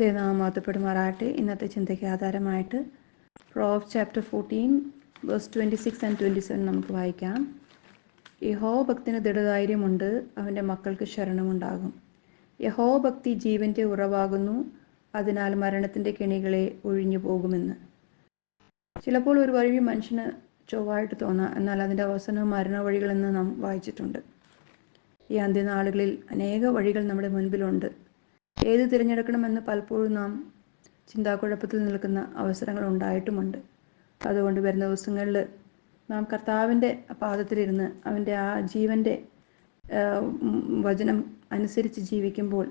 ദൈവനാമം മഹത്വപ്പെടുമാറാകട്ടെ. ഇന്നത്തെ ചിന്തയ്ക്ക് ആധാരമായിട്ട് പ്രോവെർബ്സ് ചാപ്റ്റർ 14 വേഴ്സ് 26 ആൻഡ് 27 നമുക്ക് വായിക്കാം. യഹോവഭക്തന് ദൃഢധൈര്യമുണ്ട്, അവൻ്റെ മക്കൾക്ക് ശരണമുണ്ടാകും. യഹോവഭക്തി ജീവൻ്റെ ഉറവാകുന്നു, അതിനാൽ മരണത്തിൻ്റെ കെണികളെ ഒഴിഞ്ഞു പോകുമെന്ന്. ചിലപ്പോൾ ഒരു വഴി മനുഷ്യന് ചൊവ്വായിട്ട് തോന്നാം, എന്നാൽ അതിൻ്റെ അവസാനം മരണവഴികളെന്ന് നാം വായിച്ചിട്ടുണ്ട്. ഈ അന്ത്യനാളുകളിൽ അനേക വഴികൾ നമ്മുടെ മുൻപിലുണ്ട്. ഏത് തിരഞ്ഞെടുക്കണമെന്ന് പലപ്പോഴും നാം ചിന്താക്കുഴപ്പത്തിൽ നിൽക്കുന്ന അവസരങ്ങൾ ഉണ്ടായിട്ടുമുണ്ട്. അതുകൊണ്ട് വരുന്ന ദിവസങ്ങളിൽ നാം കർത്താവിൻ്റെ പാദത്തിലിരുന്ന് അവൻ്റെ ആ ജീവൻ്റെ വചനം അനുസരിച്ച് ജീവിക്കുമ്പോൾ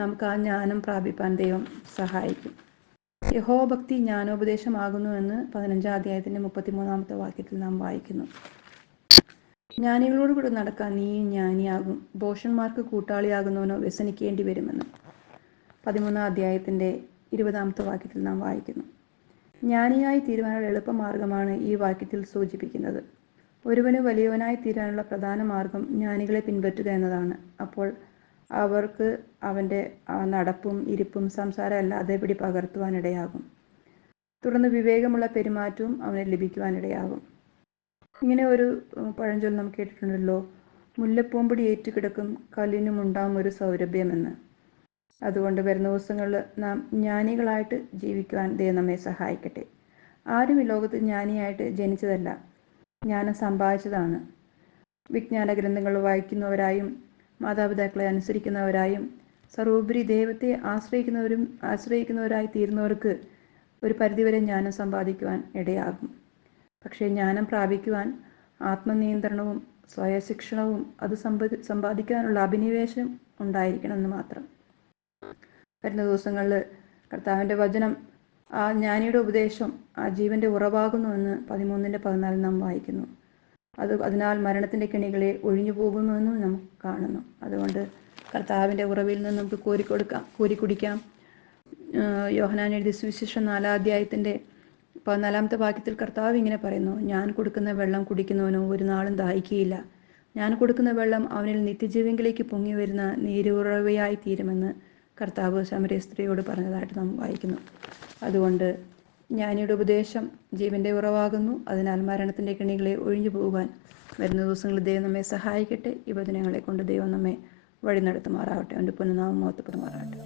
നമുക്ക് ആ ജ്ഞാനം പ്രാപിപ്പാൻ ദൈവം സഹായിക്കും. യഹോവഭക്തി ജ്ഞാനോപദേശമാകുന്നു എന്ന് 15-ാം അധ്യായത്തിൻ്റെ 33-ാമത്തെ വാക്യത്തിൽ നാം വായിക്കുന്നു. ജ്ഞാനികളോടുകൂടി നടക്കാൻ നീയും ജ്ഞാനിയാകും, ഭോഷന്മാർക്ക് കൂട്ടാളിയാകുന്നവനോ വ്യസനിക്കേണ്ടി വരുമെന്ന് 13-ാം അധ്യായത്തിൻ്റെ 20-ാമത്തെ വാക്യത്തിൽ നാം വായിക്കുന്നു. ജ്ഞാനിയായി തീരുവാനുള്ള എളുപ്പമാർഗമാണ് ഈ വാക്യത്തിൽ സൂചിപ്പിക്കുന്നത്. ഒരുവന് വലിയവനായി തീരാനുള്ള പ്രധാന മാർഗം ജ്ഞാനികളെ പിൻപറ്റുക എന്നതാണ്. അപ്പോൾ അവർക്ക് അവൻ്റെ നടപ്പും ഇരിപ്പും സംസാരം അല്ലാതെ പിടി പകർത്തുവാനിടയാകും. തുടർന്ന് വിവേകമുള്ള പെരുമാറ്റവും അവന് ലഭിക്കുവാനിടയാകും. ഇങ്ങനെ ഒരു പഴഞ്ചൊല്ല് നാം കേട്ടിട്ടുണ്ടല്ലോ, മുല്ലപ്പൂമ്പൊടി ഏറ്റുകിടക്കും കല്ലിനുമുണ്ടാകും ഒരു സൗരഭ്യമെന്ന്. അതുകൊണ്ട് വരുന്ന ദിവസങ്ങളിൽ നാം ജ്ഞാനികളായിട്ട് ജീവിക്കുവാൻ ദൈവം നമ്മെ സഹായിക്കട്ടെ. ആരും ഈ ലോകത്ത് ജ്ഞാനിയായിട്ട് ജനിച്ചതല്ല, ജ്ഞാനം സമ്പാദിച്ചതാണ്. വിജ്ഞാന ഗ്രന്ഥങ്ങൾ വായിക്കുന്നവരായും മാതാപിതാക്കളെ അനുസരിക്കുന്നവരായും സർവോപരി ദൈവത്തെ ആശ്രയിക്കുന്നവരായി തീരുന്നവർക്ക് ഒരു പരിധിവരെ ജ്ഞാനം സമ്പാദിക്കുവാൻ ഇടയാകും. പക്ഷേ ജ്ഞാനം പ്രാപിക്കുവാൻ ആത്മനിയന്ത്രണവും സ്വയശിക്ഷണവും അത് സമ്പാദിക്കാനുള്ള അഭിനിവേശം ഉണ്ടായിരിക്കണമെന്ന് മാത്രം. വരുന്ന ദിവസങ്ങളിൽ കർത്താവിൻ്റെ വചനം ആ ജ്ഞാനിയുടെ ഉപദേശം ആ ജീവൻ്റെ ഉറവാകുന്നുവെന്ന് 13-ന്റെ-14 നാം വായിക്കുന്നു. അതിനാൽ മരണത്തിൻ്റെ കെണികളെ ഒഴിഞ്ഞു പോകുന്നുവെന്നും നാം കാണുന്നു. അതുകൊണ്ട് കർത്താവിൻ്റെ ഉറവിൽ നിന്ന് നമുക്ക് കോരിക്കുടിക്കാം. യോഹന്നാൻ എഴുതിയ സുവിശേഷം 4-ാം അധ്യായത്തിൻ്റെ 14-ാമത്തെ വാക്യത്തിൽ കർത്താവ് ഇങ്ങനെ പറയുന്നു: ഞാൻ കൊടുക്കുന്ന വെള്ളം കുടിക്കുന്നവനോ ഒരു നാളും ദാഹിക്കുകയില്ല. ഞാൻ കൊടുക്കുന്ന വെള്ളം അവനിൽ നിത്യജീവങ്കിലേക്ക് പൊങ്ങി വരുന്ന നീരുറവയായി തീരുമെന്ന് കർത്താവ് ശമരിയ സ്ത്രീയോട് പറഞ്ഞതായിട്ട് നാം വായിക്കുന്നു. അതുകൊണ്ട് ജ്ഞാനിയുടെ ഉപദേശം ജീവൻ്റെ ഉറവാകുന്നു, അതിനാൽ മരണത്തിൻ്റെ കെണികളെ ഒഴിഞ്ഞു പോകുവാൻ വരുന്ന ദിവസങ്ങളിൽ ദൈവം നമ്മെ സഹായിക്കട്ടെ. ഈ വചനങ്ങളെ കൊണ്ട് ദൈവം നമ്മെ വഴി നടത്തുമാറാകട്ടെ. അവൻ്റെ പൊന്നുനാമം മഹത്വപ്പെടുമാറാകട്ടെ.